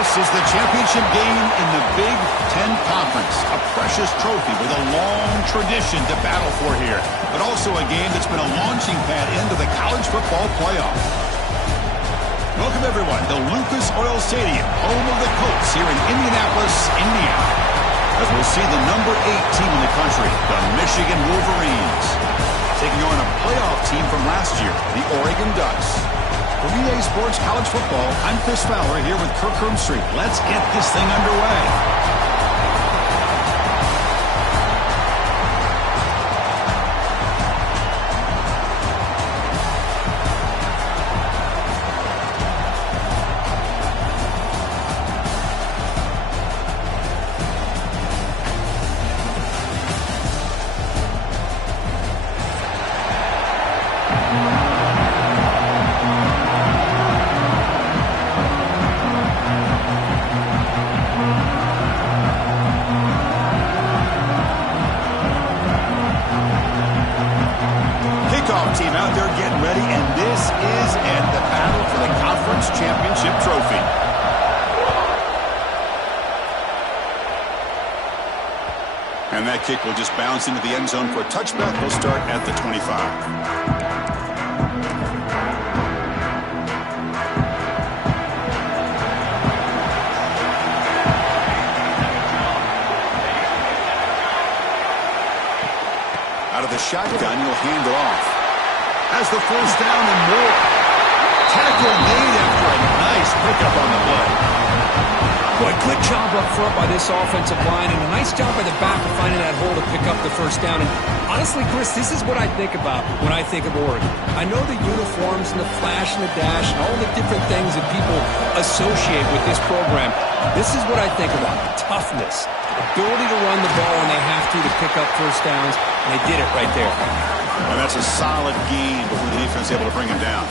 This is the championship game in the Big Ten Conference. A precious trophy with a long tradition to battle for here, but also a game that's been a launching pad into the college football playoff. Welcome, everyone, to Lucas Oil Stadium, home of the Colts here in Indianapolis, Indiana. As we'll see the number 8 team in the country, the Michigan Wolverines, taking on a playoff team from last year, the Oregon Ducks. For EA Sports College Football, I'm Chris Fowler here with Kirk Hermstreet. Let's get this thing underway. Team out there getting ready, and this is at the battle for the conference championship trophy. And that kick will just bounce into the end zone for a touchback. We'll start at the 25. Out of the shotgun, you'll hand it off. Has the first down and more. Tackle made after a nice pickup on the play. Boy, good job up front by this offensive line, and a nice job by the back of finding that hole to pick up the first down. And honestly, Chris, this is what I think about when I think of Oregon. I know the uniforms and the flash and the dash and all the different things that people associate with this program. This is what I think about: toughness, ability to run the ball when they have to pick up first downs, and they did it right there. And that's a solid gain before the defense able to bring him down.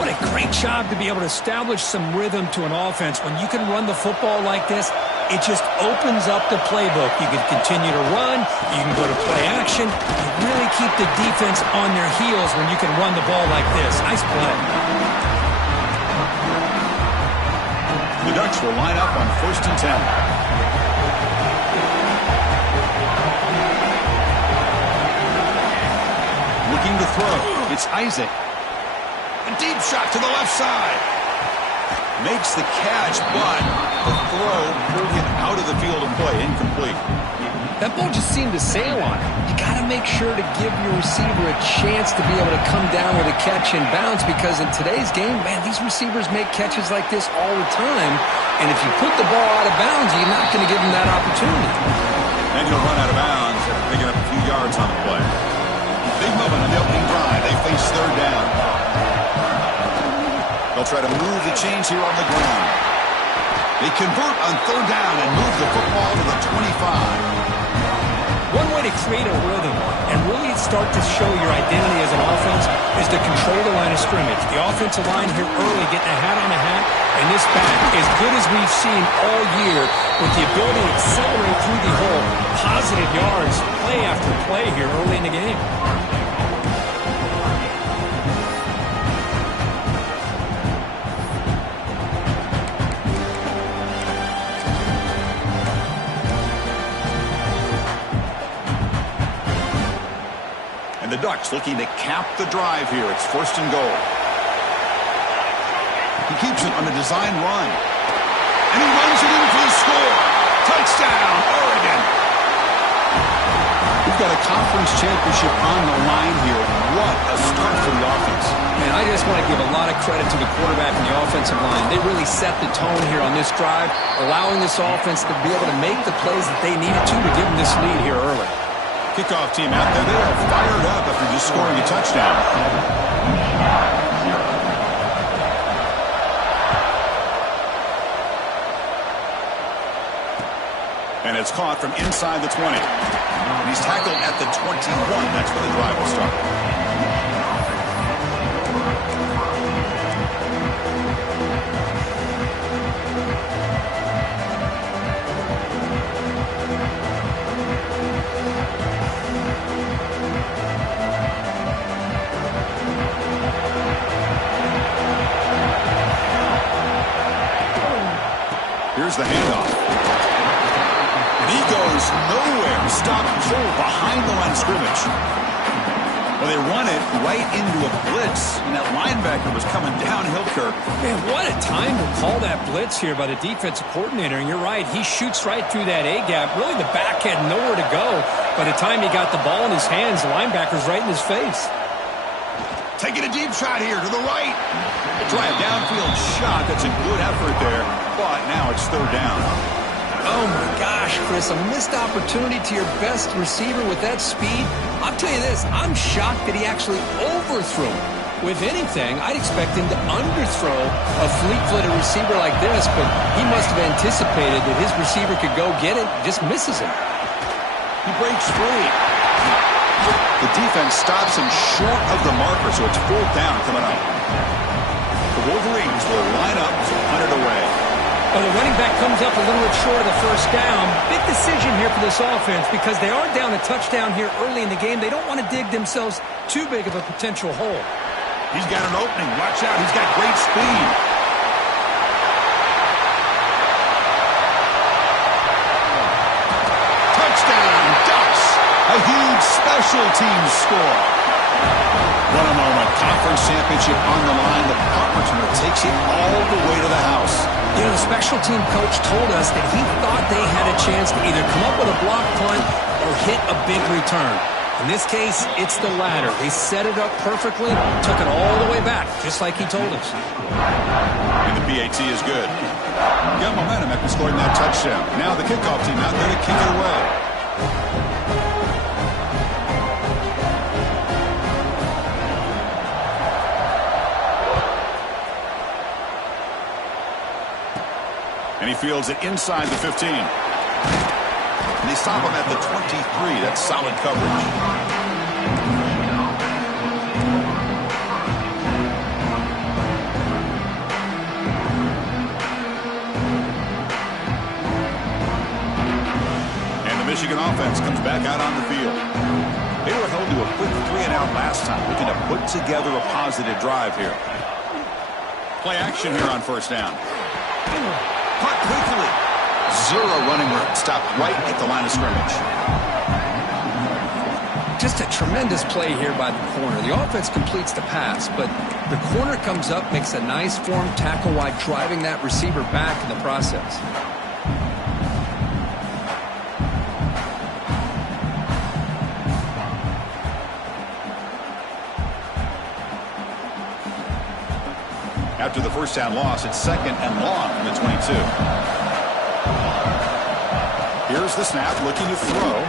What a great job to be able to establish some rhythm to an offense. When you can run the football like this, it just opens up the playbook. You can continue to run. You can go to play action. You really keep the defense on their heels when you can run the ball like this. Nice play. The Ducks will line up on 1st and 10. Looking to throw. It's Isaac. A deep shot to the left side. Makes the catch, but the throw pulled him out of the field of play. Incomplete. That ball just seemed to sail on it. You got to make sure to give your receiver a chance to be able to come down with a catch and bounce, because in today's game, man, these receivers make catches like this all the time. And if you put the ball out of bounds, you're not going to give them that opportunity. And he'll run out of bounds after picking up a few yards on the play. Big moment on the opening drive. They face 3rd down. They'll try to move the chains here on the ground. They convert on 3rd down and move the football to the 25. One way to create a rhythm and really start to show your identity as an offense is to control the line of scrimmage. The offensive line here early getting a hat on a hat, and this back, as good as we've seen all year, with the ability to accelerate through the hole, positive yards, play after play here early in the game. The Ducks looking to cap the drive here. It's 1st and goal. He keeps it on a design run. And he runs it in for the score. Touchdown, Oregon. We've got a conference championship on the line here. What a start for the offense. Man, I just want to give a lot of credit to the quarterback and the offensive line. They really set the tone here on this drive, allowing this offense to be able to make the plays that they needed to give them this lead here early. Kickoff team out there. They are fired up after just scoring a touchdown. And it's caught from inside the 20. And he's tackled at the 21. That's where the drive will start. Here's the handoff. And he goes nowhere. Stopped cold behind the line of scrimmage. Well, they run it right into a blitz, and that linebacker was coming downhill, Kirk. Man, what a time to call that blitz here by the defensive coordinator. And you're right, he shoots right through that A-gap. Really, the back had nowhere to go. By the time he got the ball in his hands, the linebacker's right in his face. Taking a deep shot here to the right. Try a downfield shot. That's a good effort there, but now it's third down. Oh, my gosh, Chris, a missed opportunity to your best receiver with that speed. I'll tell you this, I'm shocked that he actually overthrew him. With anything, I'd expect him to underthrow a fleet-footed receiver like this, but he must have anticipated that his receiver could go get it, just misses him. He breaks free. The defense stops him short of the marker, so it's fourth down coming up. The Wolverines will line up to punt it away. Well, the running back comes up a little bit short of the first down. Big decision here for this offense because they are down a touchdown here early in the game. They don't want to dig themselves too big of a potential hole. He's got an opening. Watch out. He's got great speed. Touchdown, Ducks. A huge special teams score. What a moment. Conference championship on the line. The punt returner takes it all the way to the house. You know, the special team coach told us that he thought they had a chance to either come up with a block punt or hit a big return. In this case, it's the latter. They set it up perfectly, took it all the way back, just like he told us. And the PAT is good. Got momentum after scoring that touchdown. Now the kickoff team out there to kick it away. And he fields it inside the 15. And they stop him at the 23. That's solid coverage. And the Michigan offense comes back out on the field. They were held to a quick 3-and-out last time, looking to put together a positive drive here. Play action here on first down. Caught quickly. Zero running room. Stopped right at the line of scrimmage. Just a tremendous play here by the corner. The offense completes the pass, but the corner comes up, makes a nice form tackle while driving that receiver back in the process. After the first down loss, it's second and long from the 22. Here's the snap, looking to throw.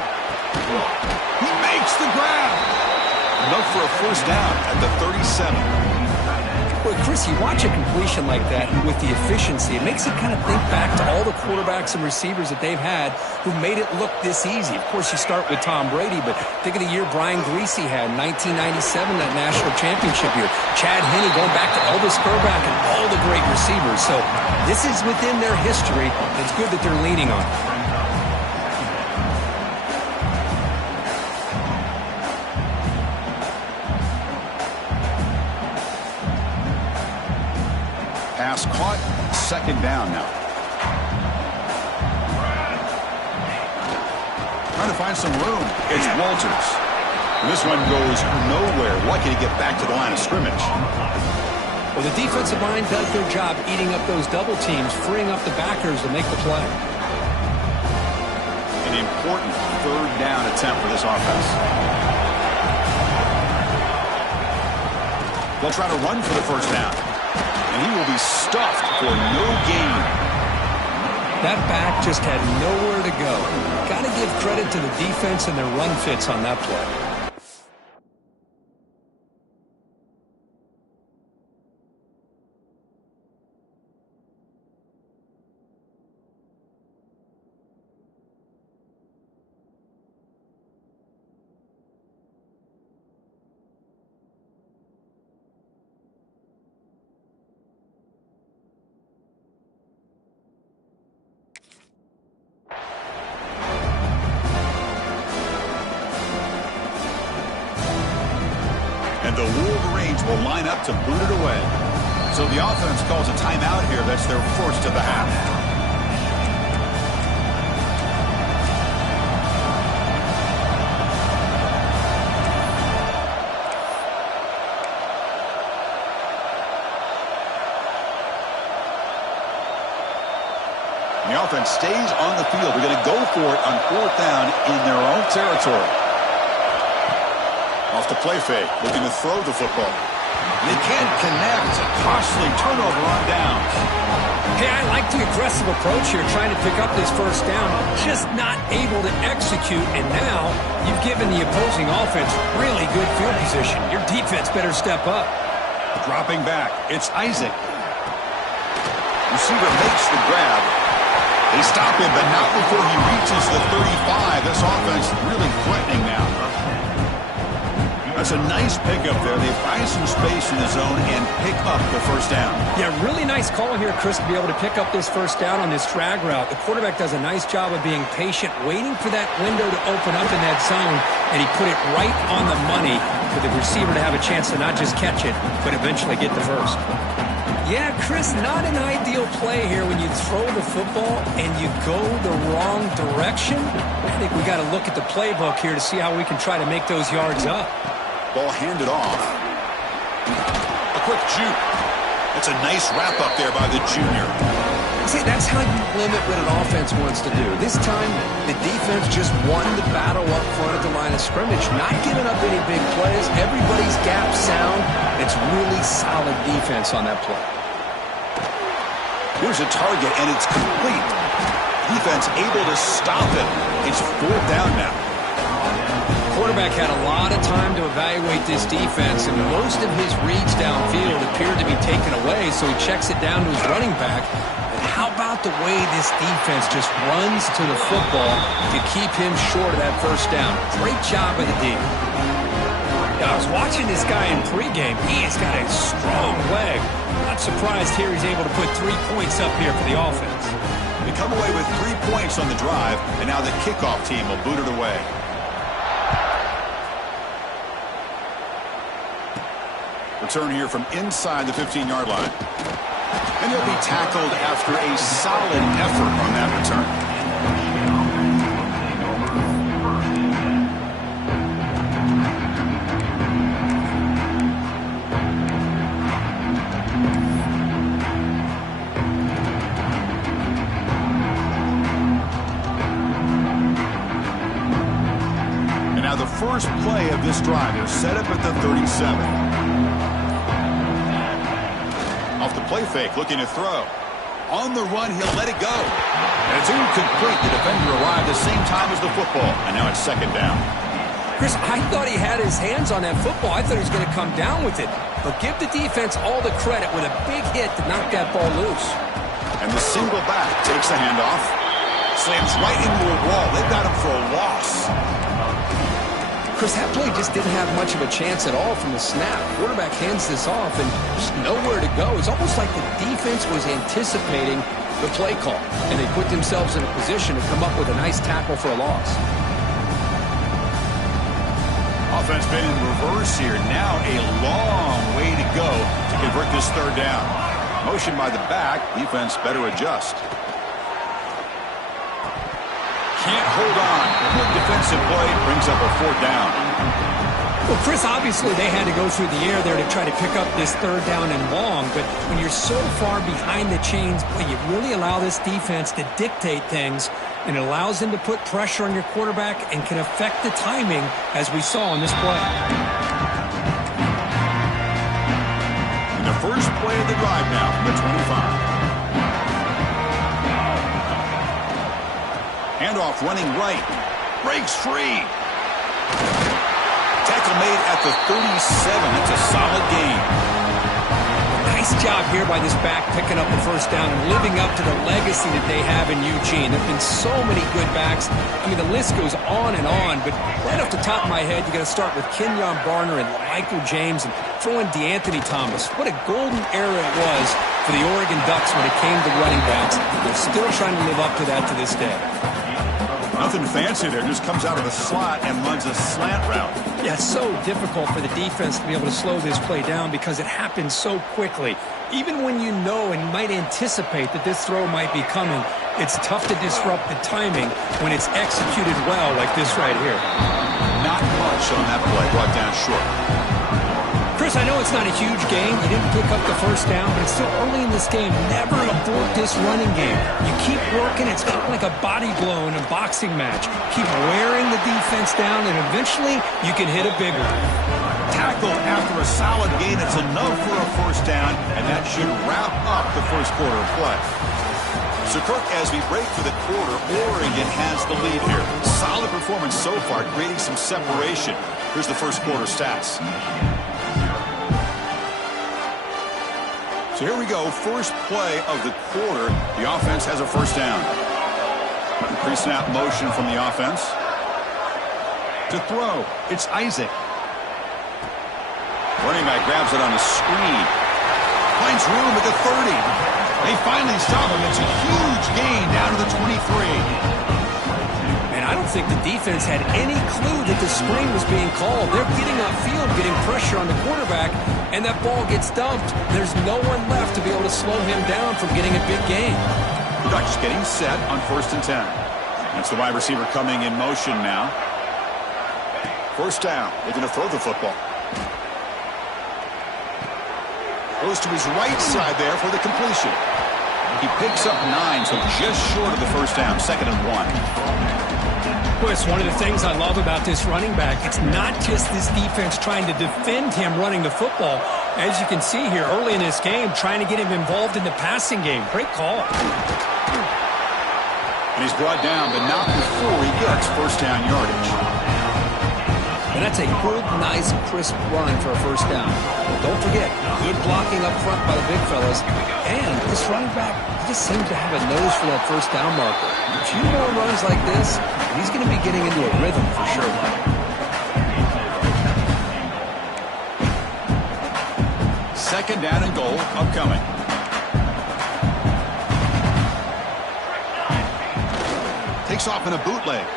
He makes the grab. Enough for a first down at the 37. Well, Chris, you watch a completion like that with the efficiency, it makes you kind of think back to all the quarterbacks and receivers that they've had who made it look this easy. Of course, you start with Tom Brady, but think of the year Brian Greasy had in 1997, that national championship year. Chad Henne going back to Elvis Grbac and all the great receivers. So this is within their history. It's good that they're leaning on it. Pass caught, second down now. Trying to find some room. It's Walters. This one goes nowhere. Lucky to get back to the line of scrimmage. Well, the defensive line does their job eating up those double teams, freeing up the backers to make the play. An important third down attempt for this offense. They'll try to run for the first down. And he will be stuffed for no gain. That back just had nowhere to go. Got to give credit to the defense and their run fits on that play. And the Wolverines will line up to boot it away. So the offense calls a timeout here. That's their first of the half. offense stays on the field. They're going to go for it on 4th down in their own territory. Off the play fake, looking to throw the football. They can't connect. A costly turnover on downs. Hey, I like the aggressive approach here, trying to pick up this first down, just not able to execute, and now you've given the opposing offense really good field position. Your defense better step up. Dropping back, it's Isaac. Receiver makes the grab. They stop him, but not before he reaches the 35. This offense really threatening now. That's a nice pickup there. They find some space in the zone and pick up the first down. Yeah, really nice call here, Chris, to be able to pick up this first down on this drag route. The quarterback does a nice job of being patient, waiting for that window to open up in that zone, and he put it right on the money for the receiver to have a chance to not just catch it, but eventually get the first. Yeah, Chris, not an ideal play here when you throw the football and you go the wrong direction. I think we got to look at the playbook here to see how we can try to make those yards up. Ball handed off. A quick juke. That's a nice wrap up there by the junior. See, that's how you limit what an offense wants to do. This time, the defense just won the battle up front at the line of scrimmage, not giving up any big plays. Everybody's gap sound. It's really solid defense on that play. Here's a target, and it's complete. Defense able to stop it. It's 4th down now. Quarterback had a lot of time to evaluate this defense, and most of his reads downfield appeared to be taken away, so he checks it down to his running back. And how about the way this defense just runs to the football to keep him short of that first down? Great job by the D. I was watching this guy in pregame. He has got a strong leg. Not surprised here he's able to put 3 points up here for the offense. They come away with 3 points on the drive, and now the kickoff team will boot it away. Return here from inside the 15-yard line. And he'll be tackled after a solid effort on that return. And now the first play of this drive is set up at the 37. Off the play fake, looking to throw. On the run, he'll let it go. And it's incomplete. The defender arrived the same time as the football, and now it's 2nd down. Chris, I thought he had his hands on that football. I thought he was going to come down with it. But give the defense all the credit with a big hit to knock that ball loose. And the single back takes the handoff. Slams right into a wall. They've got him for a loss. Chris, that play just didn't have much of a chance at all from the snap. Quarterback hands this off and just nowhere to go. It's almost like the defense was anticipating the play call, and they put themselves in a position to come up with a nice tackle for a loss. Offense been in reverse here. Now a long way to go to convert this 3rd down. Motion by the back. Defense better adjust. Can't hold on. Good defensive play brings up a 4th down. Well, Chris, obviously they had to go through the air there to try to pick up this 3rd down and long, but when you're so far behind the chains, boy, you really allow this defense to dictate things, and it allows them to put pressure on your quarterback and can affect the timing, as we saw on this play. And the first play of the drive now from the 25. Handoff running right. Breaks free. Tackle made at the 37. That's a solid gain. Nice job here by this back picking up the first down and living up to the legacy that they have in Eugene. There have been so many good backs. I mean, the list goes on and on, but right off the top of my head, you got to start with Kenyon Barner and Michael James and throw in DeAnthony Thomas. What a golden era it was for the Oregon Ducks when it came to running backs. They're still trying to live up to that to this day. Nothing fancy there. Just comes out of the slot and runs a slant route. Yeah, it's so difficult for the defense to be able to slow this play down because it happens so quickly. Even when you know and might anticipate that this throw might be coming, it's tough to disrupt the timing when it's executed well like this right here. Not much on that play. Brought down short. Chris, Chris, I know it's not a huge game. You didn't pick up the first down, but it's still early in this game. Never abort this running game. You keep working. It's kind of like a body blow in a boxing match. Keep wearing the defense down, and eventually you can hit a big one. Tackle after a solid gain. It's enough for a first down, and that should wrap up the first quarter of play. So, Kirk, as we break for the quarter, Oregon has the lead here. Solid performance so far, creating some separation. Here's the first quarter stats. So here we go, first play of the quarter. The offense has a first down. Pre-snap motion from the offense. To throw, it's Isaac. Running back grabs it on a screen. Finds room at the 30. They finally stop him. It's a huge gain down to the 23. And I don't think the defense had any clue that the screen was being called. They're getting upfield, getting pressure on the quarterback, and that ball gets dumped. There's no one left to be able to slow him down from getting a big gain. Ducks getting set on 1st and 10. That's the wide receiver coming in motion now. First down. They're going to throw the football. Goes to his right side there for the completion. He picks up 9, so just short of the first down, 2nd and 1. Chris, one of the things I love about this running back, it's not just this defense trying to defend him running the football. As you can see here early in this game, trying to get him involved in the passing game. Great call. And he's brought down, but not before he gets first down yardage. And that's a good, nice, crisp run for a first down. Don't forget, good blocking up front by the big fellas. And this running back just seems to have a nose for that first down marker. A few more runs like this, he's going to be getting into a rhythm for sure. Second down and goal upcoming. Takes off in a bootleg.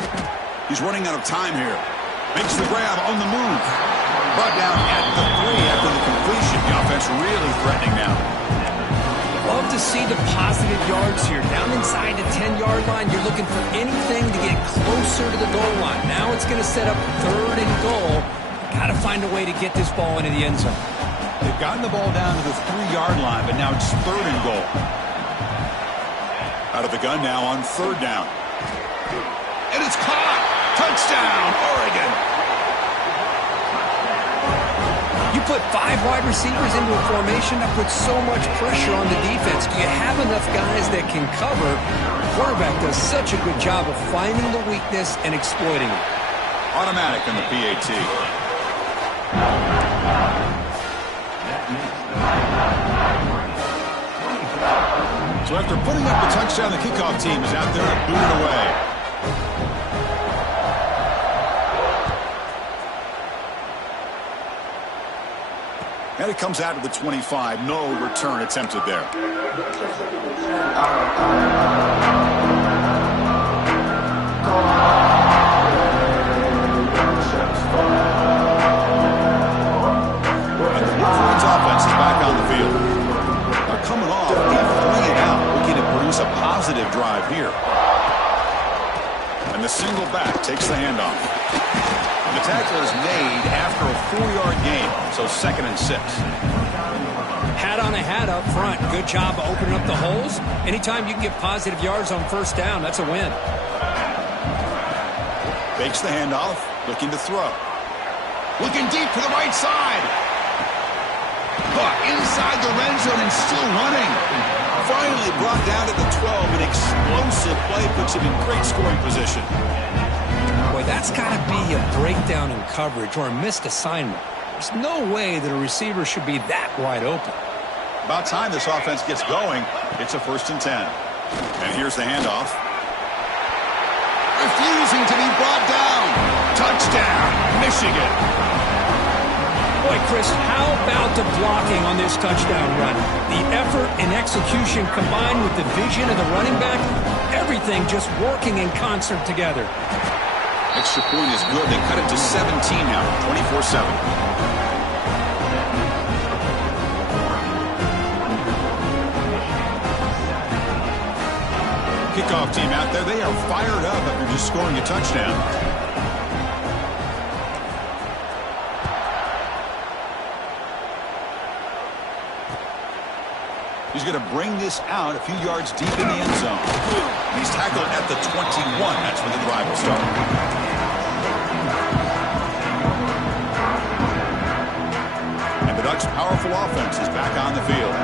He's running out of time here. Makes the grab on the move. Brought down at the 3 after the completion. The offense really threatening now. Love to see the positive yards here. Down inside the 10-yard line, you're looking for anything to get closer to the goal line. Now it's going to set up 3rd and goal. Got to find a way to get this ball into the end zone. They've gotten the ball down to the 3-yard line, but now it's 3rd and goal. Out of the gun now on 3rd down. And it's caught. Touchdown, Oregon. You put 5 wide receivers into a formation that puts so much pressure on the defense. Do you have enough guys that can cover? The quarterback does such a good job of finding the weakness and exploiting it. Automatic in the PAT. So after putting up the touchdown, the kickoff team is out there and booted away. And it comes out of the 25. No return attempted there. And the Wolverines offense is back on the field. They're coming off a 3-and-out, looking to produce a positive drive here. And the single back takes the handoff. The tackle is made after a 4-yard gain, so 2nd and 6. Hat on a hat up front. Good job of opening up the holes. Anytime you can get positive yards on first down, that's a win. Fakes the handoff, looking to throw. Looking deep to the right side. Caught inside the red zone and still running. Finally brought down at the 12. An explosive play puts him in great scoring position. Boy, that's got to be a breakdown in coverage or a missed assignment. There's no way that a receiver should be that wide open. About time this offense gets going. It's a 1st and 10. And here's the handoff. Refusing to be brought down. Touchdown, Michigan. Boy, Chris, how about the blocking on this touchdown run? The effort and execution combined with the vision of the running back, everything just working in concert together. Extra point is good. They cut it to 17 now, 24-7. Kickoff team out there. They are fired up after just scoring a touchdown. He's going to bring this out a few yards deep in the end zone. He's tackled at the 21. That's where the drive will start. And the Ducks' powerful offense is back on the field.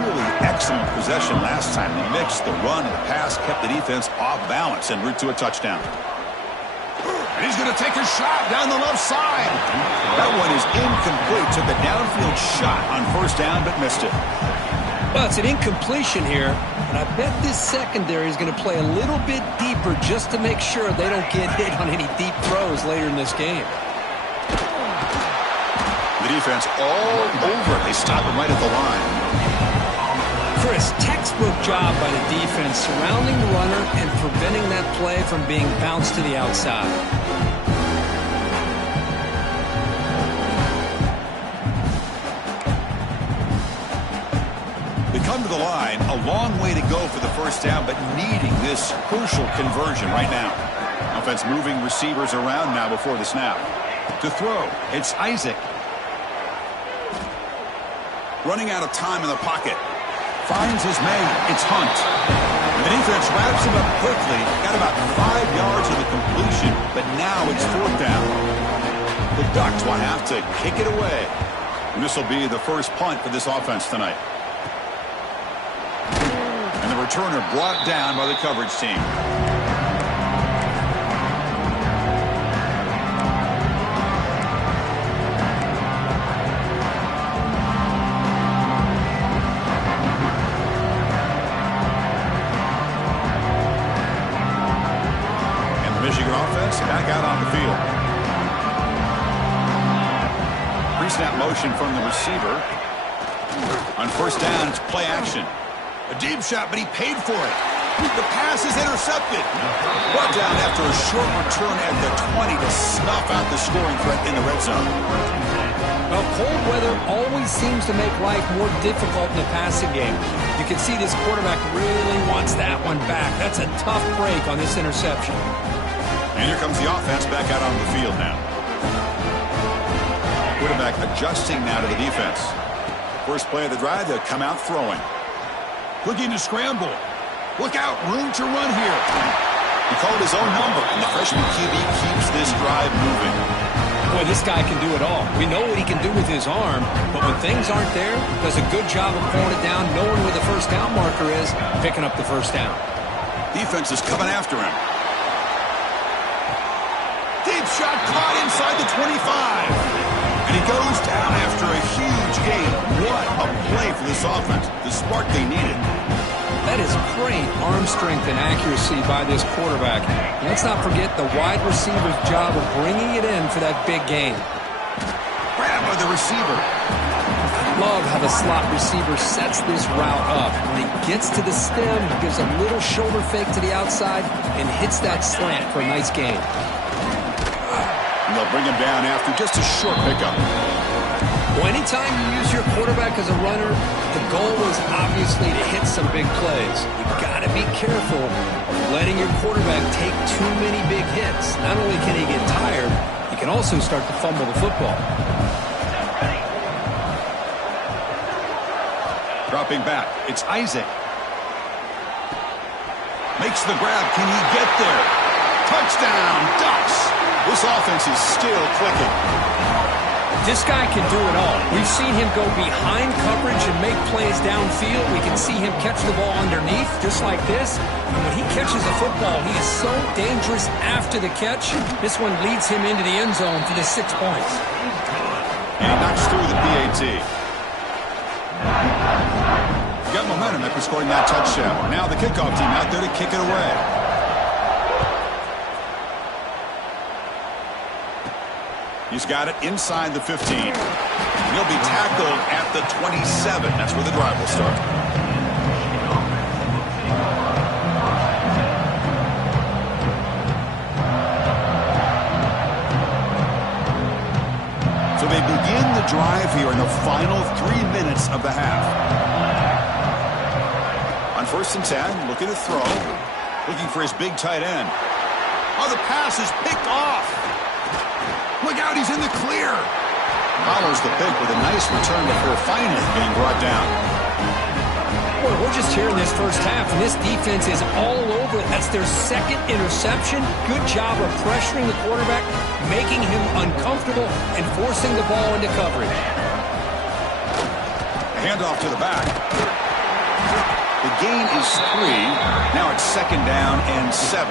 Really excellent possession last time. They mixed the run and the pass, kept the defense off balance en route to a touchdown. And he's going to take a shot down the left side. That one is incomplete. Took a downfield shot on first down, but missed it. Well, it's an incompletion here, and I bet this secondary is going to play a little bit deeper just to make sure they don't get hit on any deep throws later in this game. The defense all over it. They stop him right at the line. Chris, textbook job by the defense surrounding the runner and preventing that play from being bounced to the outside. They come to the line, a long way to go for the first down, but needing this crucial conversion right now. Offense moving receivers around now before the snap. To throw, it's Isaac. Running out of time in the pocket. Finds his man. It's Hunt. And the defense wraps him up quickly. Got about 5 yards of the completion, but now it's fourth down. The Ducks will have to kick it away. And this will be the first punt for this offense tonight. And the returner brought down by the coverage team. Michigan offense back out on the field. Pre-snap motion from the receiver. On first down, it's play action. A deep shot, but he paid for it. The pass is intercepted. Brought down after a short return at the 20 to snuff out the scoring threat in the red zone. Well, cold weather always seems to make life more difficult in the passing game. You can see this quarterback really wants that one back. That's a tough break on this interception. And here comes the offense back out on the field now. Quarterback adjusting now to the defense. First play of the drive, they'll come out throwing. Looking to scramble. Look out, room to run here. He called his own number, and the freshman QB keeps this drive moving. Boy, this guy can do it all. We know what he can do with his arm, but when things aren't there, does a good job of pulling it down, knowing where the first down marker is, picking up the first down. Defense is coming after him. Deep shot caught inside the 25. And he goes down after a huge gain. What a play for this offense. The spark they needed. That is great arm strength and accuracy by this quarterback. And let's not forget the wide receiver's job of bringing it in for that big gain. Grab by the receiver. Love how the slot receiver sets this route up. When he gets to the stem, he gives a little shoulder fake to the outside and hits that slant for a nice gain. And they'll bring him down after just a short pickup. Well, anytime you use your quarterback as a runner, the goal is obviously to hit some big plays. You've got to be careful of letting your quarterback take too many big hits. Not only can he get tired, he can also start to fumble the football. Dropping back, it's Isaac. Makes the grab. Can he get there? Touchdown, Ducks. This offense is still clicking. This guy can do it all. We've seen him go behind coverage and make plays downfield. We can see him catch the ball underneath, just like this. And when he catches a football, he is so dangerous after the catch. This one leads him into the end zone for the 6 points. And he knocks through the PAT. Got momentum after scoring that touchdown. Now the kickoff team out there to kick it away. He's got it inside the 15. He'll be tackled at the 27. That's where the drive will start. So they begin the drive here in the final 3 minutes of the half. On 1st and 10, looking to throw. Looking for his big tight end. Oh, the pass is picked off. Look out, he's in the clear. Follows the pick with a nice return before finally being brought down. Boy, we're just here in this first half, and this defense is all over it. That's their second interception. Good job of pressuring the quarterback, making him uncomfortable, and forcing the ball into coverage. Handoff to the back. The gain is 3. Now it's 2nd down and 7.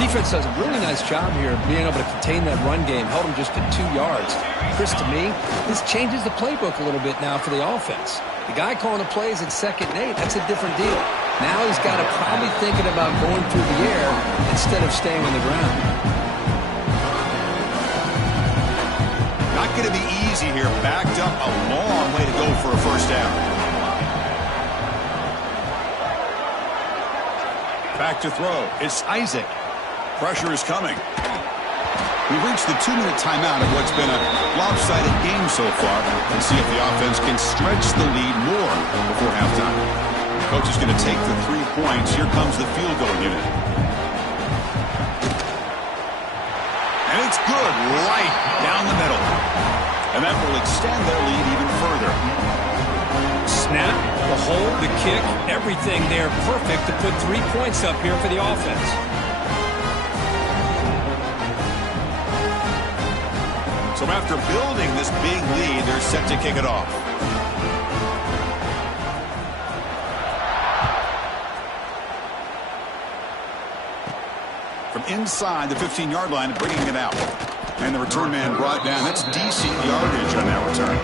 Defense does a really nice job here of being able to contain that run game. Held him just at 2 yards. Chris, to me, this changes the playbook a little bit now for the offense. The guy calling the plays at 2nd and 8, that's a different deal. Now he's got to probably thinking about going through the air instead of staying on the ground. Not going to be easy here. Backed up a long way to go for a first down. Back to throw. It's Isaac. Pressure is coming. We've reached the 2-minute timeout of what's been a lopsided game so far. Let's see if the offense can stretch the lead more before halftime. Coach is going to take the 3 points. Here comes the field goal unit. And it's good right down the middle. And that will extend their lead even further. Snap, the hold, the kick, everything there perfect to put 3 points up here for the offense. So after building this big lead, they're set to kick it off. From inside the 15-yard line, bringing it out. And the return man brought down. That's decent yardage on that return.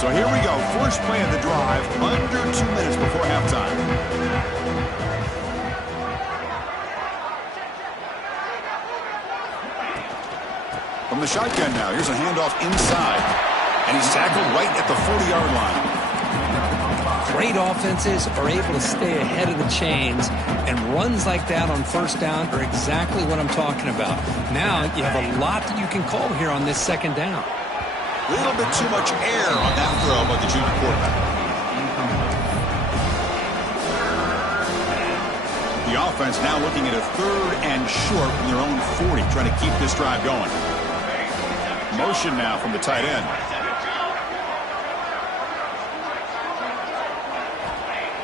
So here we go. First play of the drive, under 2 minutes before halftime. From the shotgun now, here's a handoff inside. And he's tackled right at the 40-yard line. Great offenses are able to stay ahead of the chains, and runs like that on first down are exactly what I'm talking about. Now you have a lot that you can call here on this 2nd down. A little bit too much air on that throw by the junior quarterback. The offense now looking at a 3rd and short from their own 40, trying to keep this drive going. Motion now from the tight end.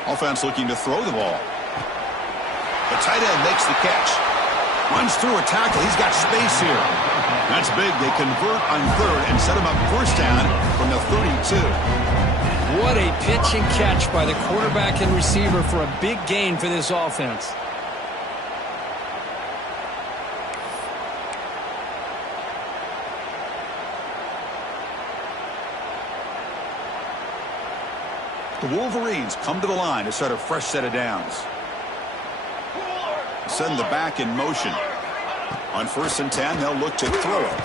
Offense looking to throw the ball. The tight end makes the catch. Runs through a tackle. He's got space here. That's big. They convert on 3rd and set him up first down from the 32. What a pitch and catch by the quarterback and receiver for a big gain for this offense. The Wolverines come to the line to start a fresh set of downs. Send the back in motion. On 1st and 10, they'll look to throw it.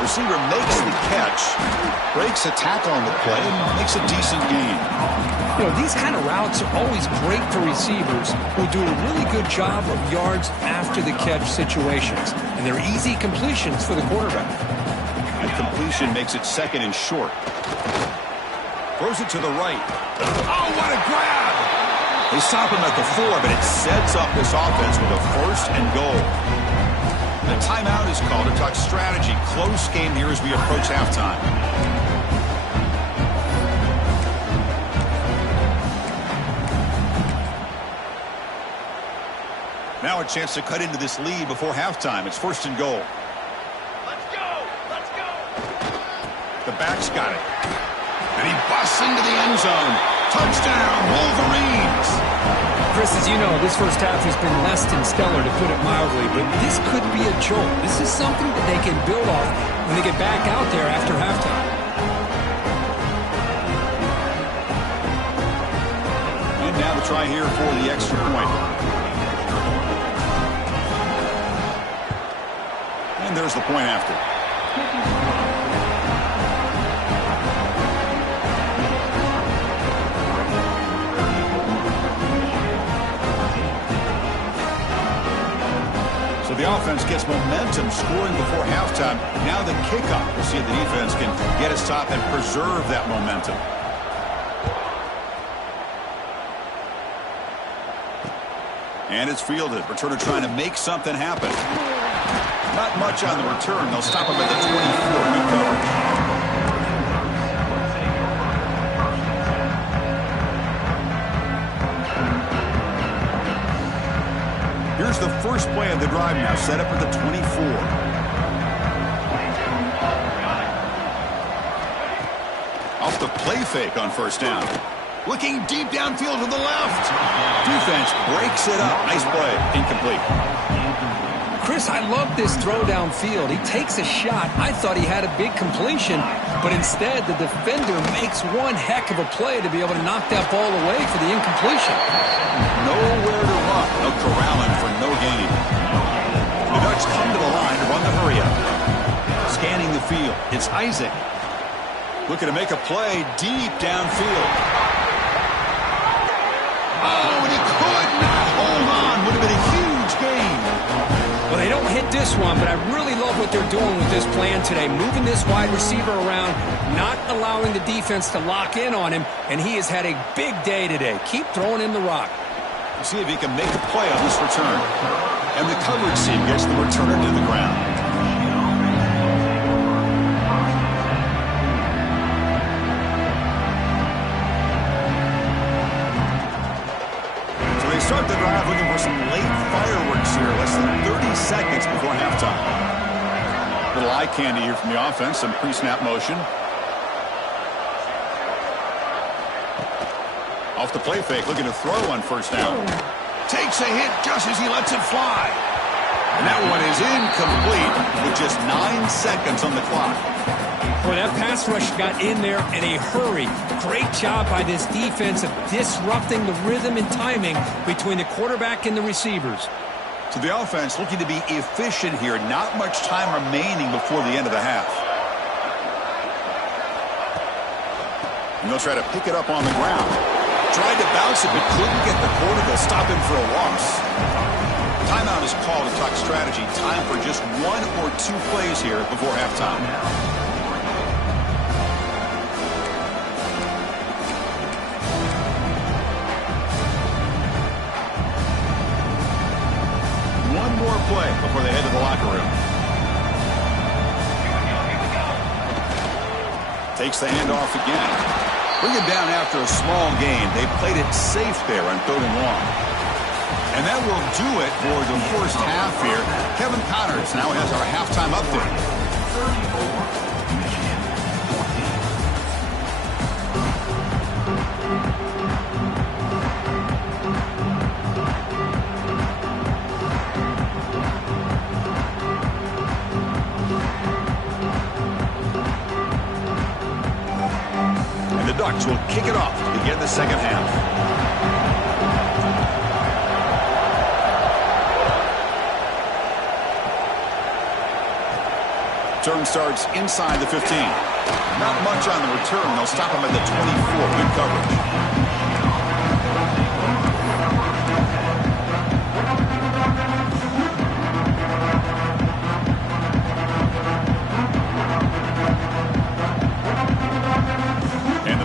Receiver makes the catch, breaks a tackle on the play, and makes a decent gain. You know, these kind of routes are always great for receivers who do a really good job of yards after the catch situations. And they're easy completions for the quarterback. That completion makes it 2nd and short. Throws it to the right. Oh, what a grab! They stop him at the 4, but it sets up this offense with a 1st and goal. The timeout is called to talk strategy. Close game here as we approach halftime. Now a chance to cut into this lead before halftime. It's 1st and goal. Let's go! Let's go! The back's got it. And he busts into the end zone. Touchdown, Wolverines! Chris, as you know, this first half has been less than stellar, to put it mildly, but this could be a jolt. This is something that they can build off when they get back out there after halftime. And now the try here for the extra point. And there's the point after. So the offense gets momentum scoring before halftime. Now the kickoff. We'll see if the defense can get a stop and preserve that momentum. And it's fielded. Returner trying to make something happen. Not much on the return. They'll stop him at the 24. Good coverage. Here's the first play of the drive now, set up at the 24. Off the play fake on first down. Looking deep downfield to the left. Defense breaks it up. Nice play. Incomplete. Chris, I love this throw downfield. He takes a shot. I thought he had a big completion, but instead the defender makes one heck of a play to be able to knock that ball away for the incompletion. Nowhere to run. They'll corral him for no gain. The Ducks come to the line to run the hurry up. Scanning the field. It's Isaac. Looking to make a play deep downfield. Oh, and he could not hold on. Would have been a huge gain. Well, they don't hit this one, but I really love what they're doing with this plan today. Moving this wide receiver around, not allowing the defense to lock in on him, and he has had a big day today. Keep throwing him the rock. See if he can make a play on this return. And the coverage team gets the returner to the ground. So they start the drive looking for some late fireworks here. Less than 30 seconds before halftime. Little eye candy here from the offense. Some pre-snap motion. Off the play fake, looking to throw on first down. Takes a hit just as he lets it fly. And that one is incomplete with just 9 seconds on the clock. Boy, that pass rush got in there in a hurry. Great job by this defense of disrupting the rhythm and timing between the quarterback and the receivers. So the offense looking to be efficient here. Not much time remaining before the end of the half. And they'll try to pick it up on the ground. Tried to bounce it, but couldn't get the quarter. They'll stop him for a loss. Timeout is called to talk strategy. Time for just 1 or 2 plays here before halftime. One more play before they head to the locker room. Takes the handoff again. Bring it down after a small gain. They played it safe there on 3rd and long. And that will do it for the first half here. Kevin Connors now has our halftime update. The Ducks will kick it off to begin the second half. Turn starts inside the 15. Not much on the return. They'll stop him at the 24. Good coverage.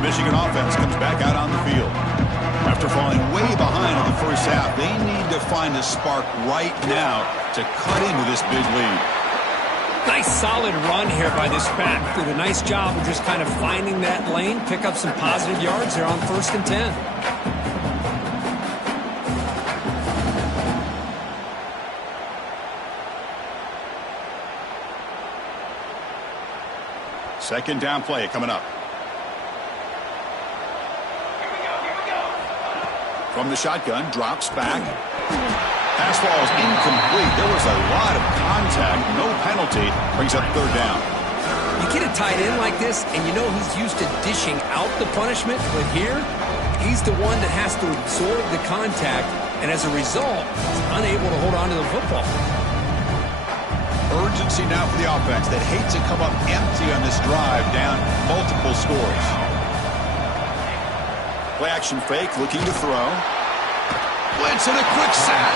Michigan offense comes back out on the field. After falling way behind in the first half, they need to find a spark right now to cut into this big lead. Nice solid run here by this back. Did a nice job of just kind of finding that lane, pick up some positive yards there on 1st and 10. Second down play coming up. From the shotgun, drops back. Pass ball is incomplete. There was a lot of contact. No penalty. Brings up 3rd down. You get a tight end like this, and you know he's used to dishing out the punishment, but here, he's the one that has to absorb the contact, and as a result, he's unable to hold on to the football. Urgency now for the offense that hates to come up empty on this drive, down multiple scores. Play action fake, looking to throw. Blitz and a quick sack.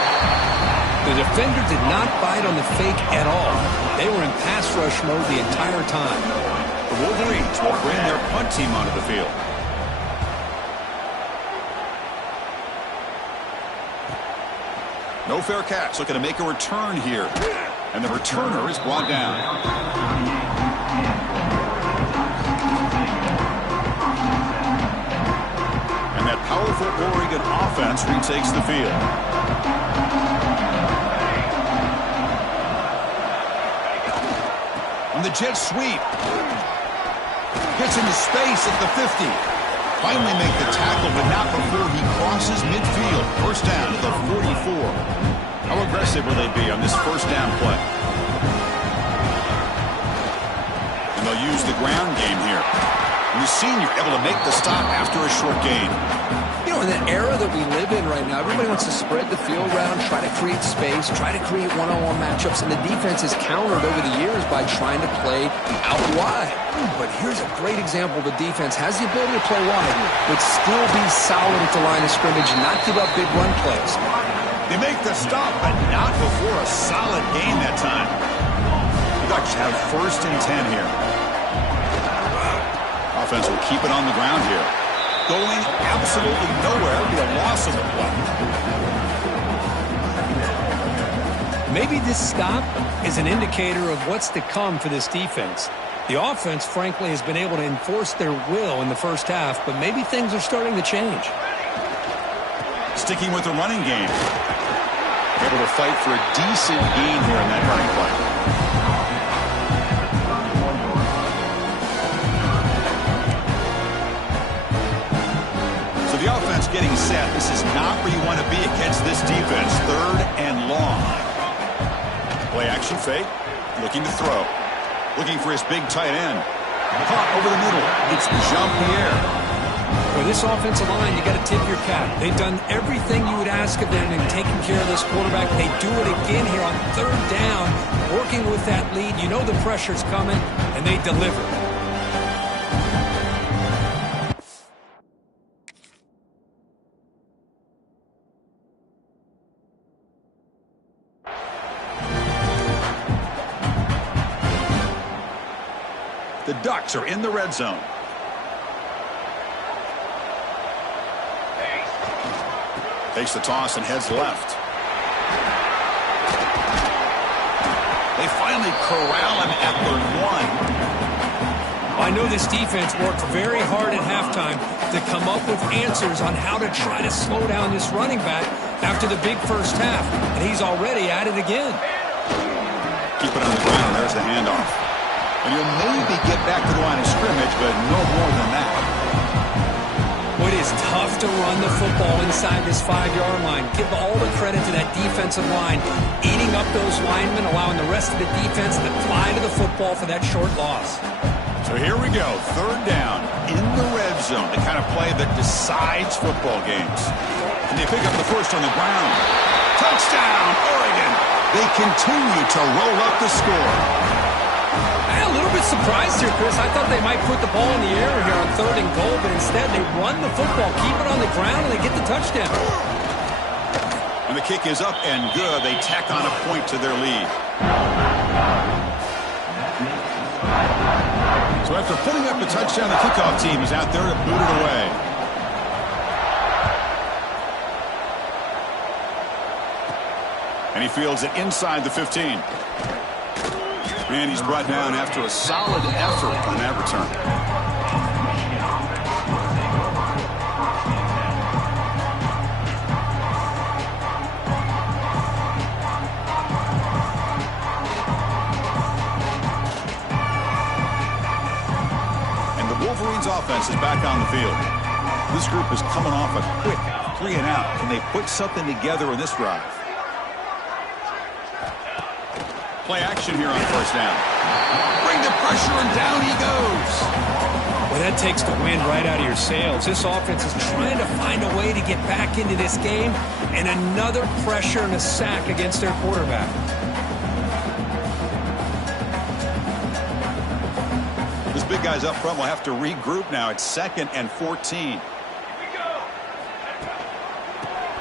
The defender did not bite on the fake at all. They were in pass rush mode the entire time. The Wolverines will bring their punt team onto the field. No fair catch. Looking to make a return here. And the returner is brought down. And that powerful Oregon offense retakes the field. On the jet sweep. Gets into space at the 50. Finally make the tackle, but not before he crosses midfield. First down to the 44. How aggressive will they be on this first down play? And they'll use the ground game here. And the senior able to make the stop after a short gain. You know, in the era that we live in right now, everybody wants to spread the field around, try to create space, try to create one-on-one matchups, and the defense has countered over the years by trying to play out wide. But here's a great example. The defense has the ability to play wide, but still be solid at the line of scrimmage and not give up big run plays. They make the stop, but not before a solid gain that time. The Ducks have first and 10 here. Offense will keep it on the ground here. Going absolutely nowhere. It'll be a loss of the play. Maybe this stop is an indicator of what's to come for this defense. The offense, frankly, has been able to enforce their will in the first half, but maybe things are starting to change. Sticking with the running game. Able to fight for a decent gain here in that running play. So the offense getting set. This is not where you want to be against this defense. Third and long. Play action fake. Looking to throw. Looking for his big tight end. Caught over the middle. It's jump in the air. For this offensive line, you got to tip your cap. They've done everything you would ask of them in taking care of this quarterback. They do it again here on third down, working with that lead. You know the pressure's coming, and they deliver. The Ducks are in the red zone. Takes the toss and heads left. They finally corral him at the 1. I know this defense worked very hard at halftime to come up with answers on how to try to slow down this running back after the big first half, and he's already at it again. Keep it on the ground. There's the handoff. And you'll maybe get back to the line of scrimmage, but no more than that. It is tough to run the football inside this 5-yard line. Give all the credit to that defensive line, eating up those linemen, allowing the rest of the defense to fly to the football for that short loss. So here we go, third down in the red zone, the kind of play that decides football games. And they pick up the first on the ground. Touchdown, Oregon! They continue to roll up the score. I'm a little bit surprised here, Chris. I thought they might put the ball in the air here on third and goal, but instead they run the football, keep it on the ground, and they get the touchdown. And the kick is up and good. They tack on a point to their lead. So after putting up the touchdown, the kickoff team is out there to boot it away. And he fields it inside the 15. And he's brought down after a solid effort on that return. And the Wolverines offense is back on the field. This group is coming off a quick 3 and out. Can they put something together in this drive? Play action here on first down. Bring the pressure, and down he goes. Well, that takes the wind right out of your sails. This offense is trying to find a way to get back into this game, and another pressure and a sack against their quarterback. This big guy's up front will have to regroup now. It's 2nd and 14.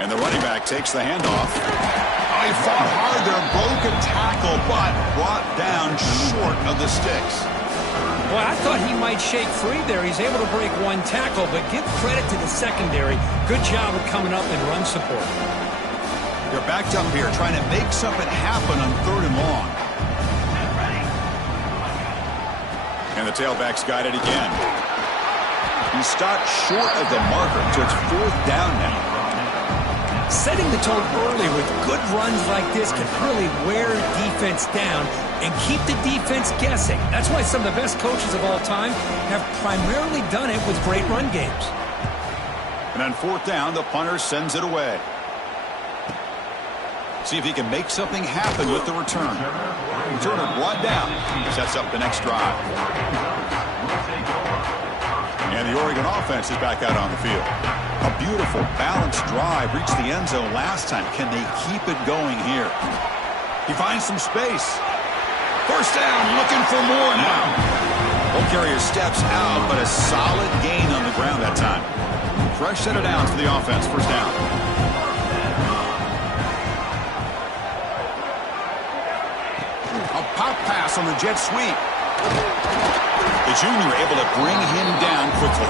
And the running back takes the handoff. He fought hard there, broke a tackle, but brought down short of the sticks. Well, I thought he might shake free there. He's able to break one tackle, but give credit to the secondary. Good job of coming up and run support. They're backed up here trying to make something happen on 3rd and long. And the tailback's got it again. He stopped short of the marker, so it's 4th down now. Setting the tone early with good runs like this can really wear defense down and keep the defense guessing. That's why some of the best coaches of all time have primarily done it with great run games. And on 4th down, the punter sends it away. See if he can make something happen with the return. Returner brought down. Sets up the next drive. And the Oregon offense is back out on the field. A beautiful, balanced drive reached the end zone last time. Can they keep it going here? He finds some space. 1st down, looking for more now. Ball carrier steps out, but a solid gain on the ground that time. Fresh set of downs for the offense. 1st down. A pop pass on the jet sweep. The junior able to bring him down quickly.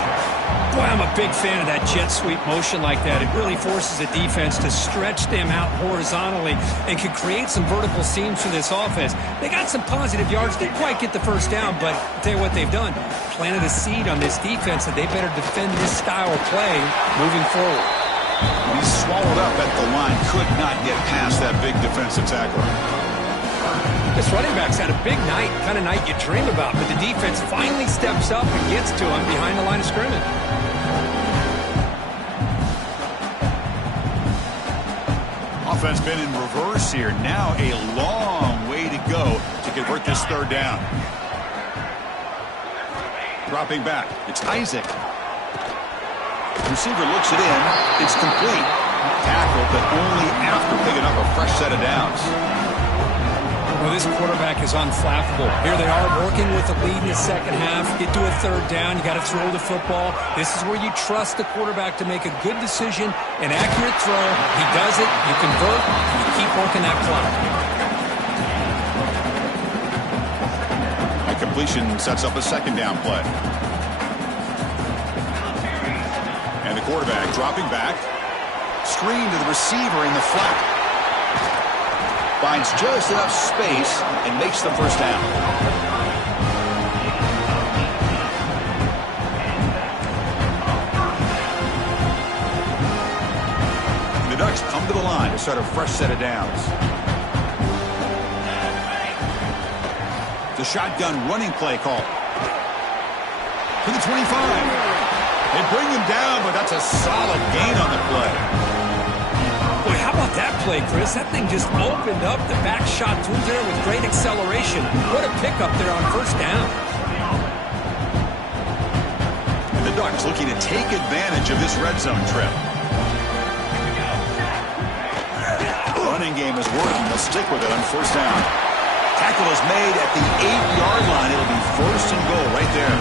Boy, I'm a big fan of that jet sweep motion like that. It really forces the defense to stretch them out horizontally and can create some vertical seams for this offense. They got some positive yards. Didn't quite get the 1st down, but I'll tell you what they've done. Planted a seed on this defense that they better defend this style of play moving forward. He's swallowed up at the line. Could not get past that big defensive tackler. This running back's had a big night, kind of night you dream about, but the defense finally steps up and gets to him behind the line of scrimmage. Offense been in reverse here. Now a long way to go to convert this 3rd down. Dropping back. It's Isaac. Receiver looks it in. It's complete. Tackle, but only after picking up a fresh set of downs. Well, this quarterback is unflappable. Here they are working with the lead in the 2nd half. Get to a 3rd down. You got to throw the football. This is where you trust the quarterback to make a good decision, an accurate throw. He does it. You convert. You keep working that clock. A completion sets up a 2nd down play. And the quarterback dropping back. Screen to the receiver in the flat. Finds just enough space and makes the 1st down. The Ducks come to the line to start a fresh set of downs. The shotgun running play call. To the 25. They bring him down, but that's a solid gain on the play. Boy, how about that play, Chris? That thing just opened up the back shot through there with great acceleration. What a pickup there on 1st down. And the Ducks looking to take advantage of this red zone trip. Running game is working. They'll stick with it on 1st down. Tackle is made at the 8-yard line. It'll be 1st and goal right there.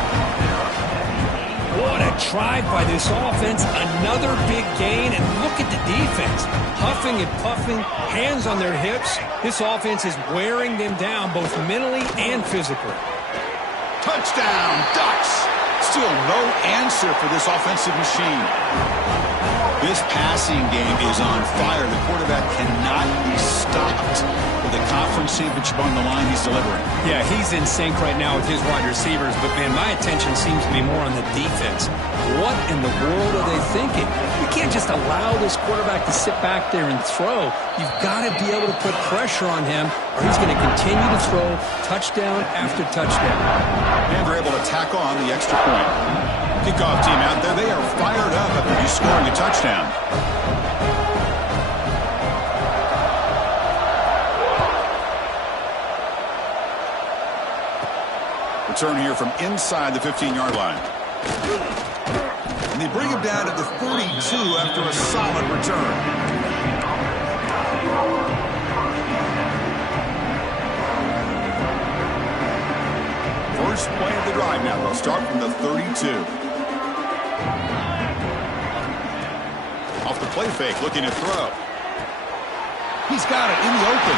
What a drive by this offense. Another big gain, and look at the defense. Huffing and puffing, hands on their hips. This offense is wearing them down both mentally and physically. Touchdown, Ducks! Still no answer for this offensive machine. This passing game is on fire. The quarterback cannot be stopped. With the conference championship on the line, he's delivering. Yeah, he's in sync right now with his wide receivers, but, man, my attention seems to be more on the defense. What in the world are they thinking? You can't just allow this quarterback to sit back there and throw. You've got to be able to put pressure on him, or he's going to continue to throw touchdown after touchdown. And they're able to tack on the extra point. Kickoff team out there, they are fired up after he's scoring a touchdown. Return here from inside the 15-yard line. And they bring him down at the 42 after a solid return. First play of the drive now. They'll start from the 32. Off the play fake, looking to throw. He's got it in the open.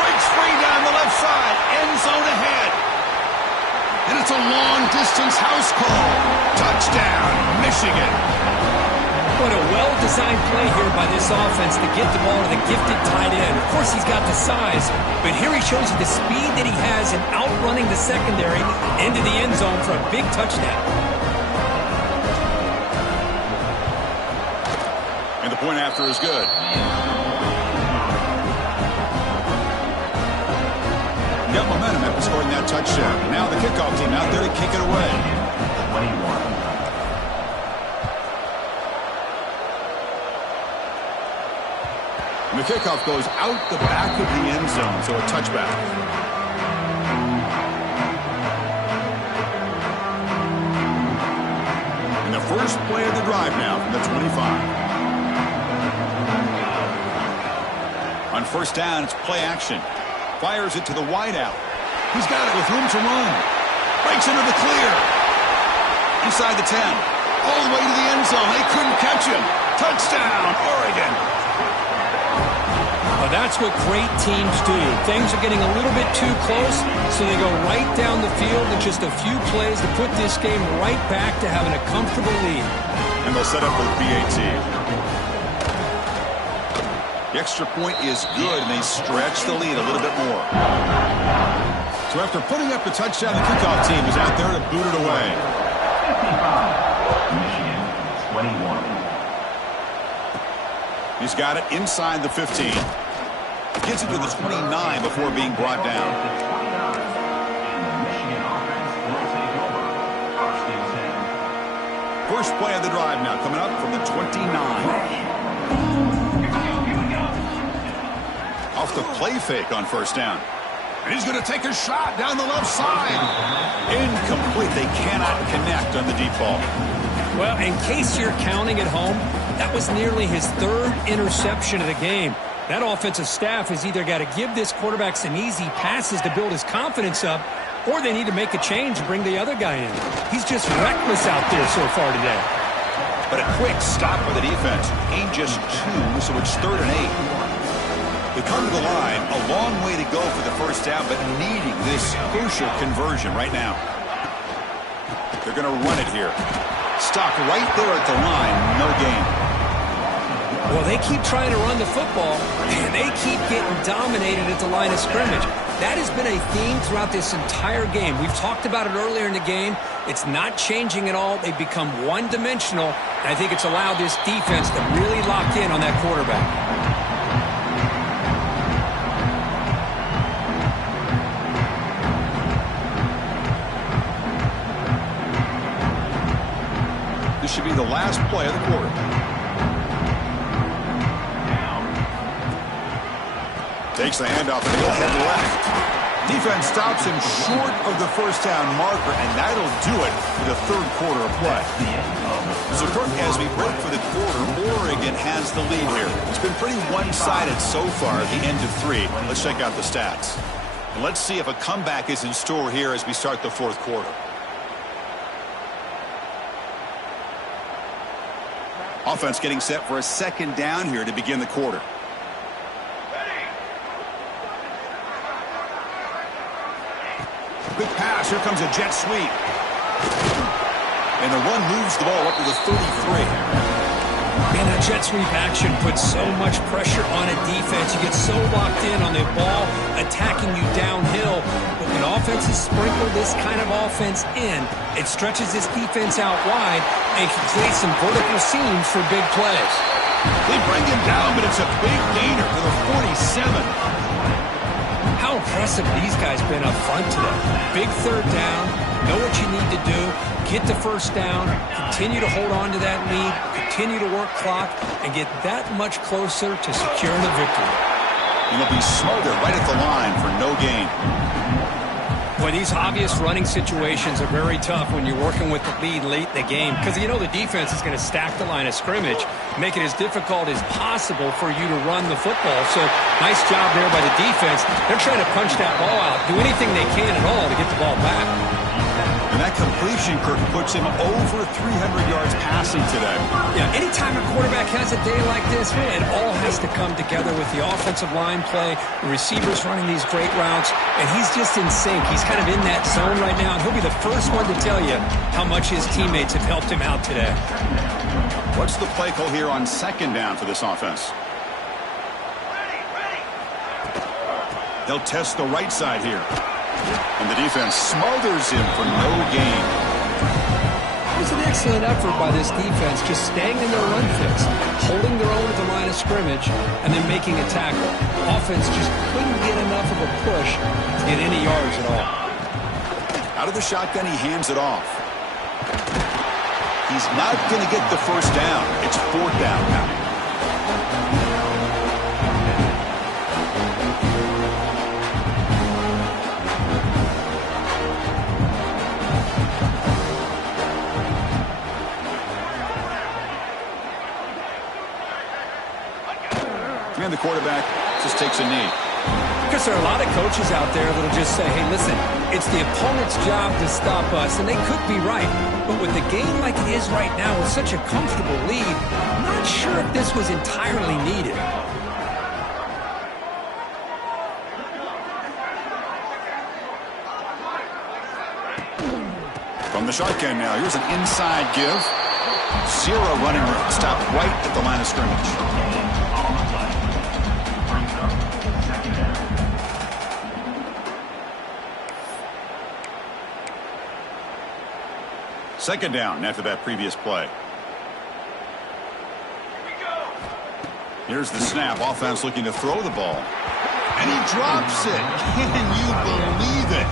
Breaks free down the left side. End zone ahead. And it's a long-distance house call. Touchdown, Michigan. What a well-designed play here by this offense to get the ball to the gifted tight end. Of course, he's got the size, but here he shows you the speed that he has in outrunning the secondary into the end zone for a big touchdown. And the point after is good. Got momentum after scoring that touchdown. Now the kickoff team out there to kick it away. 21. And the kickoff goes out the back of the end zone, so a touchback. And the first play of the drive now from the 25. On first down, it's play action. Fires it to the wideout. He's got it with room to run. Breaks into the clear. Inside the 10. All the way to the end zone. They couldn't catch him. Touchdown, Oregon. Well, that's what great teams do. Things are getting a little bit too close, so they go right down the field in just a few plays to put this game right back to having a comfortable lead. And they'll set up for the PAT. The extra point is good, and they stretch the lead a little bit more. So after putting up the touchdown, the kickoff team is out there to boot it away. 55. Michigan, 21. He's got it inside the 15. Gets it to the 29 before being brought down. First play of the drive now coming up from the 29. Off the play fake on first down. And he's going to take a shot down the left side. Incomplete. They cannot connect on the deep ball. Well, in case you're counting at home, that was nearly his third interception of the game. That offensive staff has either got to give this quarterback some easy passes to build his confidence up, or they need to make a change and bring the other guy in. He's just reckless out there so far today. But a quick stop by the defense. Gain just 2, so it's 3rd and 8. They come to the line, a long way to go for the first down, but needing this crucial conversion right now. They're going to run it here. Stopped right there at the line, no gain. Well, they keep trying to run the football, and they keep getting dominated at the line of scrimmage. That has been a theme throughout this entire game. We've talked about it earlier in the game. It's not changing at all. They've become one-dimensional, and I think it's allowed this defense to really lock in on that quarterback. This should be the last play of the quarter. Takes the handoff and he'll head left. Defense stops him short of the first down marker, and that'll do it for the third quarter of play. So, Kirk, as we break for the quarter, Oregon has the lead here. It's been pretty one-sided so far at the end of 3. Let's check out the stats. And let's see if a comeback is in store here as we start the fourth quarter. Offense getting set for a second down here to begin the quarter. Quick pass. Here comes a jet sweep. And the run moves the ball up to the 33. Man, that jet sweep action puts so much pressure on a defense. You get so locked in on the ball attacking you downhill. But when offenses sprinkle this kind of offense in, it stretches this defense out wide and can create some vertical seams for big plays. They bring him down, but it's a big gainer to the 47. How impressive these guys been up front today. Big third down, know what you need to do, get the first down, continue to hold on to that lead, continue to work clock, and get that much closer to securing a victory. And they'll be smothered right at the line for no gain. Boy, these obvious running situations are very tough when you're working with the lead late in the game because you know the defense is going to stack the line of scrimmage, make it as difficult as possible for you to run the football. So nice job there by the defense. They're trying to punch that ball out, do anything they can at all to get the ball back. And that completion, Kirk, puts him over 300 yards passing today. Yeah, anytime a quarterback has a day like this, really, it all has to come together with the offensive line play, the receivers running these great routes, and he's just in sync. He's kind of in that zone right now, and he'll be the first one to tell you how much his teammates have helped him out today. What's the play call here on second down for this offense? They'll test the right side here. And the defense smothers him for no gain. It was an excellent effort by this defense, just staying in their run fix, holding their own at the line of scrimmage, and then making a tackle. Offense just couldn't get enough of a push to get any yards at all. Out of the shotgun, he hands it off. He's not going to get the first down. It's fourth down now. And the quarterback just takes a knee. Because there are a lot of coaches out there that'll just say, hey, listen, it's the opponent's job to stop us, and they could be right. But with the game like it is right now with such a comfortable lead, I'm not sure if this was entirely needed. From the shotgun now, here's an inside give. Zero running room, stopped right at the line of scrimmage. Second down after that previous play. Here's the snap. Offense looking to throw the ball. And he drops it. Can you believe it?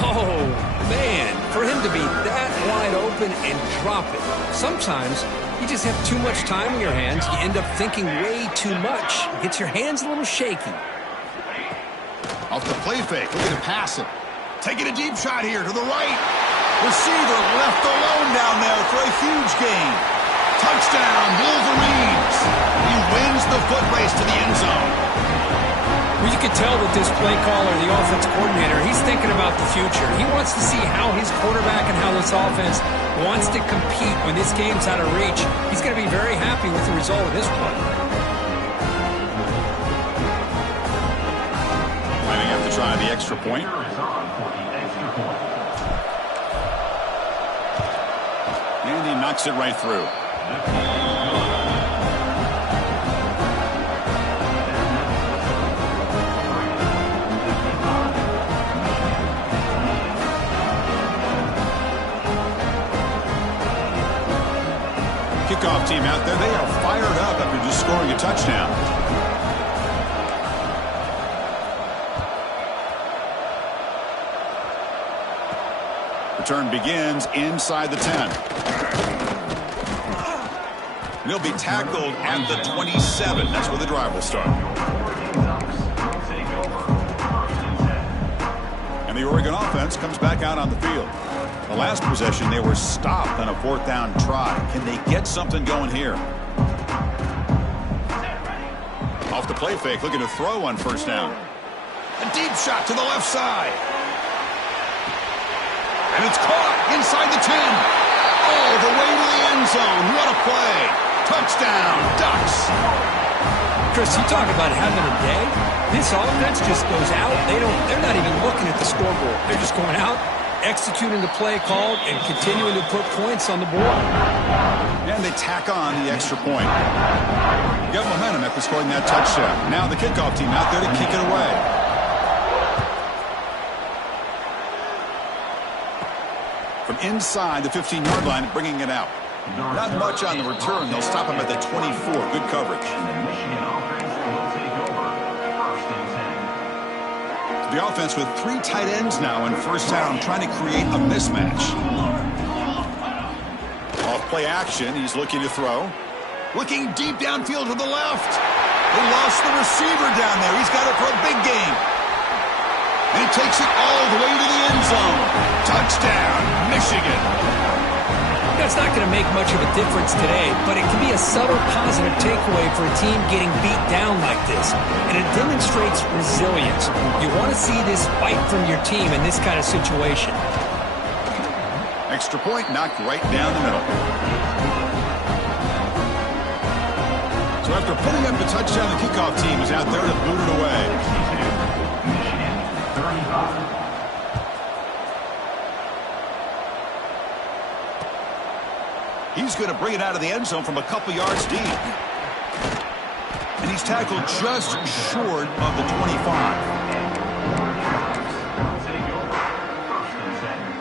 Oh, man. For him to be that wide open and drop it. Sometimes you just have too much time in your hands. You end up thinking way too much. It gets your hands a little shaky. Off the play fake. Looking to pass it. Taking a deep shot here to the right. Receiver left alone down there for a huge gain. Touchdown, Wolverines. He wins the foot race to the end zone. Well, you can tell that this play caller, the offense coordinator, he's thinking about the future. He wants to see how his quarterback and how this offense wants to compete when this game's out of reach. He's going to be very happy with the result of this play. Might have to try the extra point. And he knocks it right through. Kickoff team out there, they are fired up after just scoring a touchdown. Return begins inside the 10. And he'll be tackled at the 27. That's where the drive will start. And the Oregon offense comes back out on the field. The last possession, they were stopped on a fourth down try. Can they get something going here? Off the play fake, looking to throw on first down. A deep shot to the left side. And it's caught inside the 10. All the way to the end zone. What a play. Touchdown, Ducks. Chris, you talk about having a day. This offense just goes out. They're not even looking at the scoreboard. They're just going out, executing the play called, and continuing to put points on the board. And they tack on the extra point. Got momentum after scoring that touchdown. Now the kickoff team out there to kick it away. From inside the 15-yard line, bringing it out. Not much on the return. They'll stop him at the 24. Good coverage. The offense with 3 tight ends now in first down, trying to create a mismatch. Off play action. He's looking to throw. Looking deep downfield to the left. They lost the receiver down there. He's got it for a big game. And he takes it all the way to the end zone. Touchdown, Michigan. That's not going to make much of a difference today, but it can be a subtle positive takeaway for a team getting beat down like this. And it demonstrates resilience. You want to see this fight from your team in this kind of situation. Extra point knocked right down the middle. So after putting up the touchdown, the kickoff team is out there to boot it away. Michigan 35. He's going to bring it out of the end zone from a couple yards deep. And he's tackled just short of the 25.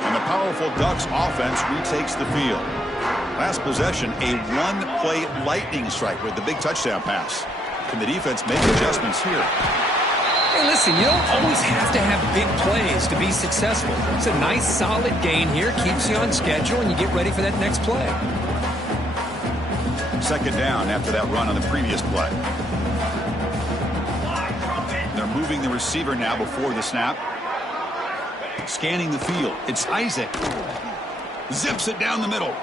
And the powerful Ducks offense retakes the field. Last possession, a one-play lightning strike with the big touchdown pass. Can the defense make adjustments here? Hey, listen, you don't always have to have big plays to be successful. It's a nice, solid gain here. Keeps you on schedule, and you get ready for that next play. Second down after that run on the previous play. They're moving the receiver now before the snap. Scanning the field. It's Isaac. Zips it down the middle.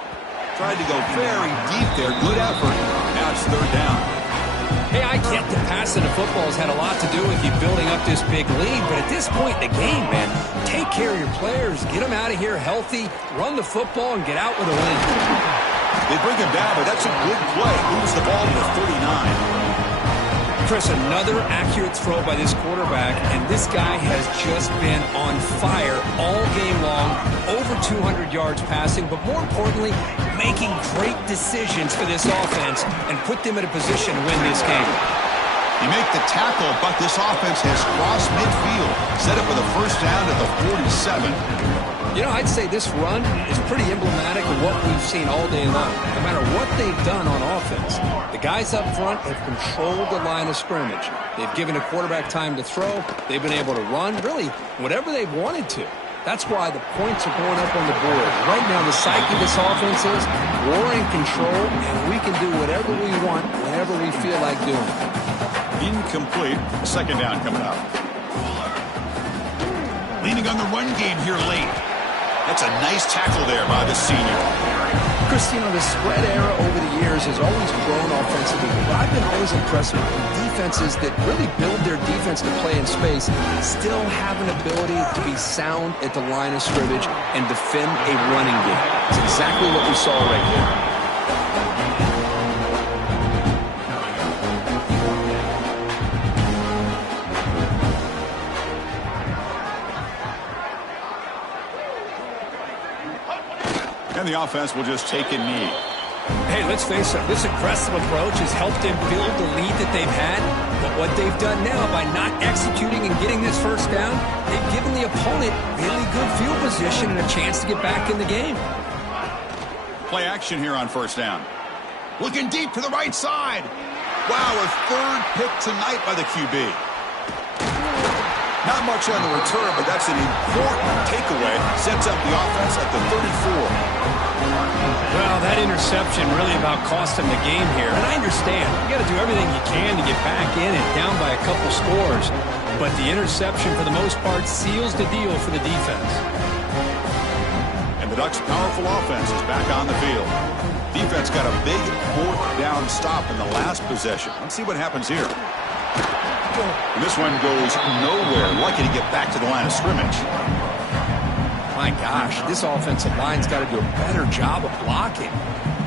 Tried to go very deep there. Good effort. Now it's third down. Hey, I get the passing of football has had a lot to do with you building up this big lead, but at this point in the game, man, take care of your players, get them out of here healthy, run the football, and get out with a win. They bring him down, but that's a good play. Moves the ball to the 39. Chris, another accurate throw by this quarterback, and this guy has just been on fire all game long, over 200 yards passing, but more importantly, making great decisions for this offense and put them in a position to win this game. You make the tackle, but this offense has crossed midfield. Set up with a first down at the 47. You know, I'd say this run is pretty emblematic of what we've seen all day long. No matter what they've done on offense, the guys up front have controlled the line of scrimmage. They've given a quarterback time to throw. They've been able to run, really, whatever they've wanted to. That's why the points are going up on the board. Right now, the psyche of this offense is we're in control, and we can do whatever we want whenever we feel like doing it. Incomplete. Second down coming up. Leaning on the run game here late. That's a nice tackle there by the senior. Chris, you know, the spread era over the years has always grown offensively, but I've been always impressed with defenses that really build their defense to play in space, still have an ability to be sound at the line of scrimmage and defend a running game. It's exactly what we saw right here. And the offense will just take a knee. Hey, let's face it, this aggressive approach has helped them build the lead that they've had. But what they've done now by not executing and getting this first down, they've given the opponent really good field position and a chance to get back in the game. Play action here on first down. Looking deep to the right side. Wow, a third pick tonight by the QB. Not much on the return, but that's an important takeaway. Sets up the offense at the 34. Well, that interception really about cost him the game here. And I understand. You got to do everything you can to get back in and down by a couple scores. But the interception, for the most part, seals the deal for the defense. And the Ducks' powerful offense is back on the field. Defense got a big fourth down stop in the last possession. Let's see what happens here. And this one goes nowhere. Lucky to get back to the line of scrimmage. My gosh, this offensive line's got to do a better job of blocking.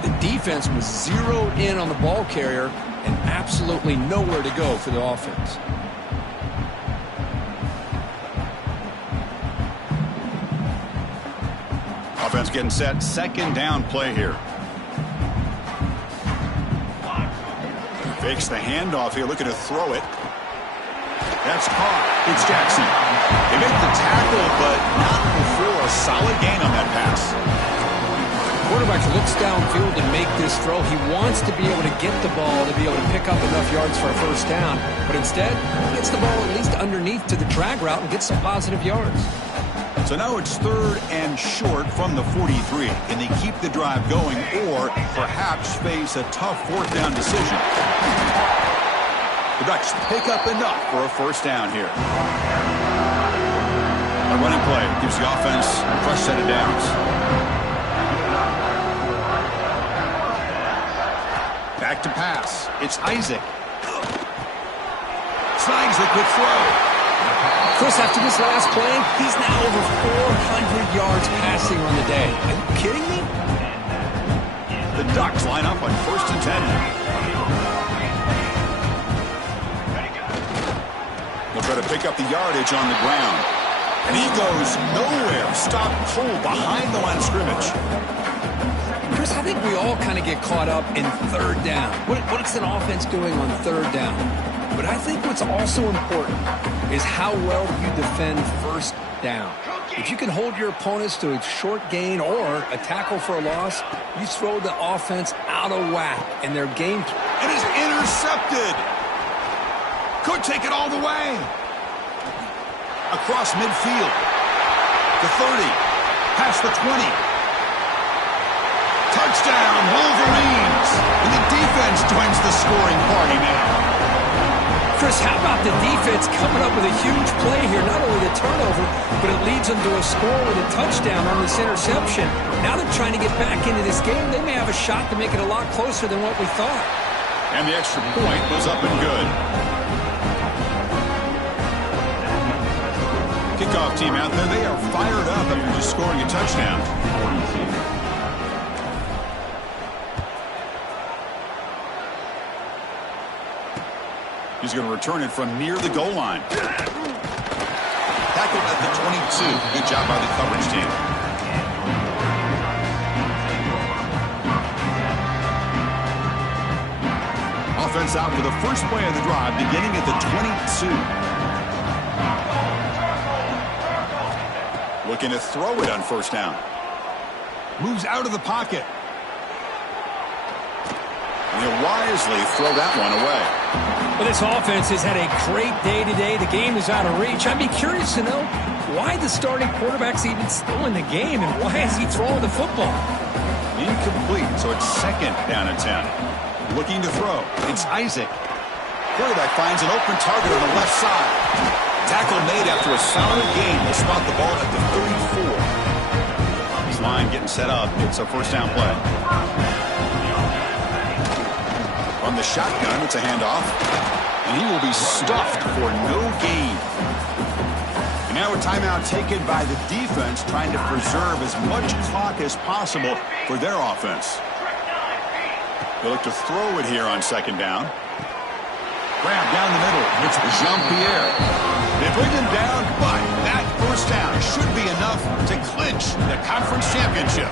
The defense was zeroed in on the ball carrier and absolutely nowhere to go for the offense. Offense getting set. Second down play here. Fakes the handoff here, looking to throw it. That's caught. It's Jackson. They make the tackle, but not before a solid gain on that pass. Quarterback looks downfield and make this throw. He wants to be able to get the ball to be able to pick up enough yards for a first down, but instead, he gets the ball at least underneath to the drag route and gets some positive yards. So now it's third and short from the 43. Can they keep the drive going or perhaps face a tough fourth down decision? The Ducks pick up enough for a first down here. A running play gives the offense a fresh set of downs. Back to pass. It's Isaac. Slides the quick throw. Chris, after this last play, he's now over 400 yards passing on the day. Are you kidding me? The Ducks line up on 1st and 10 now. They'll try to pick up the yardage on the ground. And he goes nowhere. Stopped cold behind the line of scrimmage. Chris, I think we all kind of get caught up in 3rd down. What's an offense doing on 3rd down? But I think what's also important is how well you defend 1st down. If you can hold your opponents to a short gain or a tackle for a loss, you throw the offense out of whack in their game. It is intercepted. Could take it all the way. Across midfield. The 30. Past the 20. Touchdown, Wolverines. And the defense joins the scoring party now. Chris, how about the defense coming up with a huge play here? Not only the turnover, but it leads them to a score with a touchdown on this interception. Now they're trying to get back into this game. They may have a shot to make it a lot closer than what we thought. And the extra point was up and good. Kickoff team out there, they are fired up after just scoring a touchdown. He's going to return it from near the goal line. Tackled at the 22. Good job by the coverage team. Offense out for the first play of the drive, beginning at the 22. Looking to throw it on 1st down. Moves out of the pocket. And he'll wisely throw that one away. Well, this offense has had a great day today. The game is out of reach. I'd be curious to know why the starting quarterback's even still in the game and why is he throwing the football? Incomplete, so it's 2nd down and 10. Looking to throw. It's Isaac. Quarterback finds an open target on the left side. Tackle made after a solid gain. Will spot the ball at the 34. This line getting set up. It's a 1st down play. On the shotgun, it's a handoff. And he will be stuffed for no gain. And now a timeout taken by the defense, trying to preserve as much clock as possible for their offense. They look to throw it here on 2nd down. Grab down the middle. It's Jean-Pierre. They bring him down, but that 1st down should be enough to clinch the conference championship.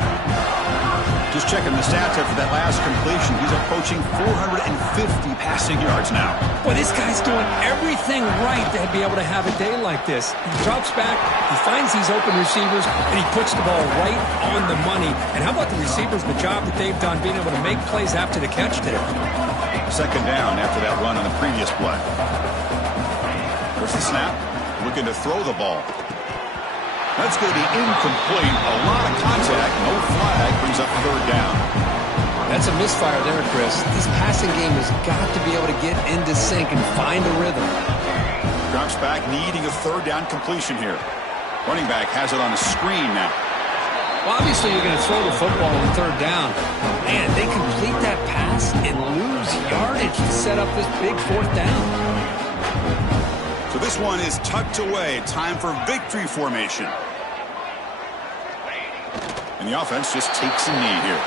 Just checking the stats after that last completion. He's approaching 450 passing yards now. Boy, this guy's doing everything right to be able to have a day like this. He drops back, he finds these open receivers, and he puts the ball right on the money. And how about the receivers, the job that they've done being able to make plays after the catch there? 2nd down after that run on the previous play. There's the snap. Looking to throw the ball. That's going to be incomplete. A lot of contact. No flag. Brings up 3rd down. That's a misfire there, Chris. This passing game has got to be able to get into sync and find a rhythm. Drops back, needing a 3rd down completion here. Running back has it on the screen now. Well, obviously you're going to throw the football on 3rd down. Man, they complete that pass and lose yardage to set up this big 4th down. So this one is tucked away. Time for victory formation. And the offense just takes a knee here.